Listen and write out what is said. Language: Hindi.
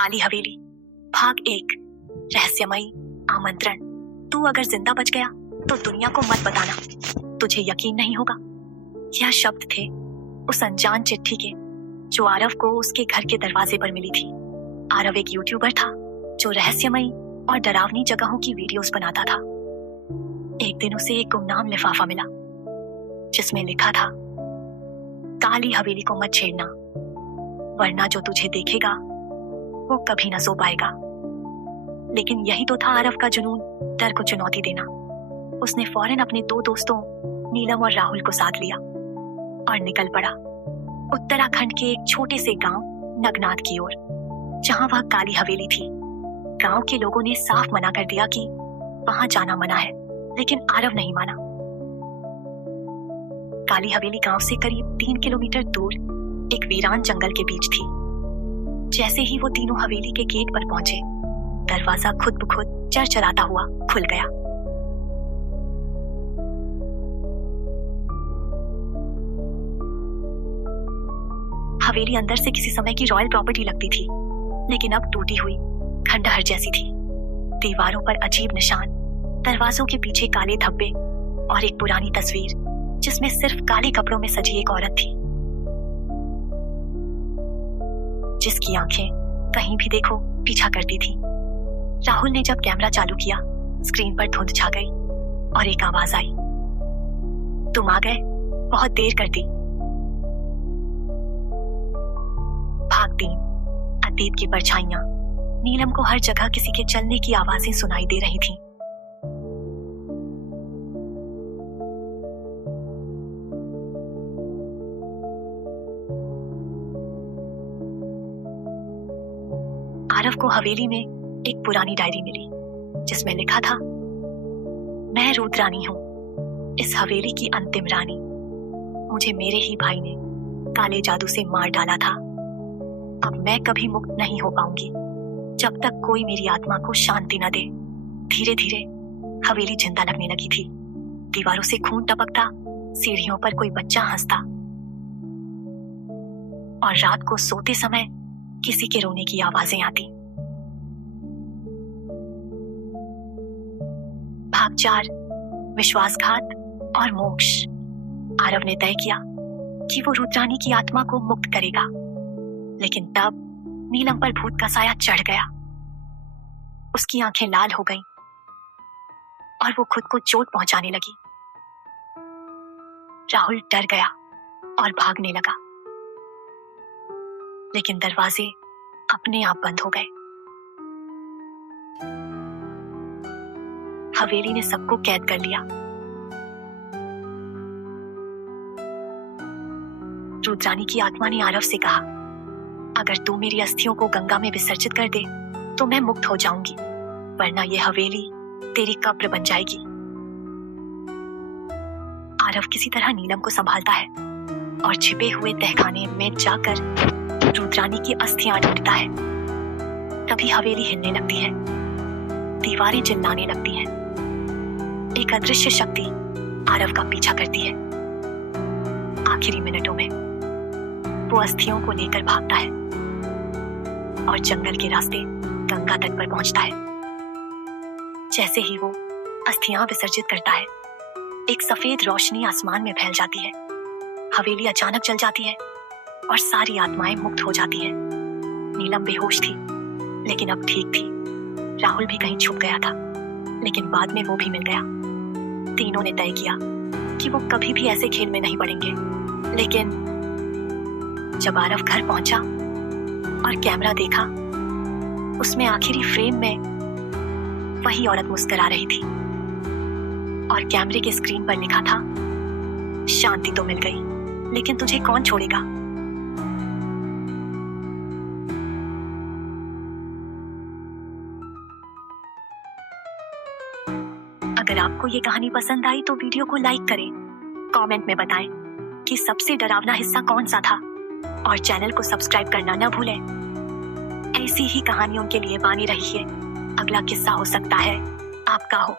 काली हवेली भाग 1 रहस्यमयी आमंत्रण। तू अगर जिंदा बच गया तो दुनिया को मत बताना, तुझे यकीन नहीं होगा। यह शब्द थे उस अनजान चिट्ठी के जो आरव को उसके घर के दरवाजे पर मिली थी। आरव एक यूट्यूबर था जो रहस्यमयी और डरावनी जगहों की वीडियोस बनाता था। एक दिन उसे एक गुमनाम लिफाफा मिला जिसमें लिखा था, काली हवेली को मत छेड़ना, वरना जो तुझे देखेगा वो कभी न सो पाएगा। लेकिन यही तो था आरव का जुनून, डर को चुनौती देना। उसने फौरन अपने 2 दोस्तों नीलम और राहुल को साथ लिया और निकल पड़ा उत्तराखंड के एक छोटे से गांव नगनाथ की ओर, जहां वह काली हवेली थी। गांव के लोगों ने साफ मना कर दिया कि वहां जाना मना है, लेकिन आरव नहीं माना। काली हवेली गांव से करीब 3 किलोमीटर दूर एक वीरान जंगल के बीच थी। जैसे ही वो तीनों हवेली के गेट पर पहुंचे, दरवाजा खुद ब खुद चरचराता हुआ खुल गया। हवेली अंदर से किसी समय की रॉयल प्रॉपर्टी लगती थी, लेकिन अब टूटी हुई खंडहर जैसी थी। दीवारों पर अजीब निशान, दरवाजों के पीछे काले धब्बे और एक पुरानी तस्वीर जिसमें सिर्फ काले कपड़ों में सजी एक औरत थी, जिसकी आंखें कहीं भी देखो पीछा करती थी। राहुल ने जब कैमरा चालू किया, स्क्रीन पर धुंध छा गई और एक आवाज आई, तुम आ गए, बहुत देर कर दी। भाग 3 अतीत की परछाइयां। नीलम को हर जगह किसी के चलने की आवाजें सुनाई दे रही थीं। आरव को हवेली में एक पुरानी डायरी मिली जिसमें लिखा था, मैं रुद्रानी हूं, इस हवेली की अंतिम रानी। मुझे मेरे ही भाई ने काले जादू से मार डाला था। अब मैं कभी मुक्त नहीं हो पाऊंगी जब तक कोई मेरी आत्मा को शांति न दे। धीरे धीरे हवेली जिंदा लगने लगी थी। दीवारों से खून टपकता, सीढ़ियों पर कोई बच्चा हंसता और रात को सोते समय किसी के रोने की आवाजें आती। भाग 4 विश्वासघात और मोक्ष। आरव ने तय किया कि वो रुद्रानी की आत्मा को मुक्त करेगा, लेकिन तब नीलम पर भूत का साया चढ़ गया। उसकी आंखें लाल हो गईं और वो खुद को चोट पहुंचाने लगी। राहुल डर गया और भागने लगा, लेकिन दरवाजे अपने आप बंद हो गए। हवेली ने सबको कैद कर लिया। रुद्रानी की आत्मा ने आरव से कहा, अगर तू मेरी अस्थियों को गंगा में विसर्जित कर दे तो मैं मुक्त हो जाऊंगी, वरना ये हवेली तेरी कब्र बन जाएगी। आरव किसी तरह नीलम को संभालता है और छिपे हुए तहखाने में जाकर रुद्रानी की अस्थियां ढूंढता है। तभी हवेली हिलने लगती है, दीवारें चिल्लाने लगती हैं। एक अदृश्य शक्ति आरव का पीछा करती है। आखिरी मिनटों में वो अस्थियों को लेकर भागता है और जंगल के रास्ते गंगा तट पर पहुंचता है। जैसे ही वो अस्थियां विसर्जित करता है, एक सफेद रोशनी आसमान में फैल जाती है। हवेली अचानक जल जाती है और सारी आत्माएं मुक्त हो जाती हैं। नीलम बेहोश थी, लेकिन अब ठीक थी। राहुल भी कहीं छुप गया था, लेकिन बाद में वो भी मिल गया। तीनों ने तय किया कि वो कभी भी ऐसे खेल में नहीं पड़ेंगे। लेकिन जब आरव घर पहुंचा और कैमरा देखा, उसमें आखिरी फ्रेम में वही औरत मुस्कुरा रही थी और कैमरे के स्क्रीन पर लिखा था, शांति तो मिल गई, लेकिन तुझे कौन छोड़ेगा। अगर आपको ये कहानी पसंद आई तो वीडियो को लाइक करें, कमेंट में बताएं कि सबसे डरावना हिस्सा कौन सा था और चैनल को सब्सक्राइब करना न भूलें। ऐसी ही कहानियों के लिए बने रहिए। अगला किस्सा हो सकता है आपका हो।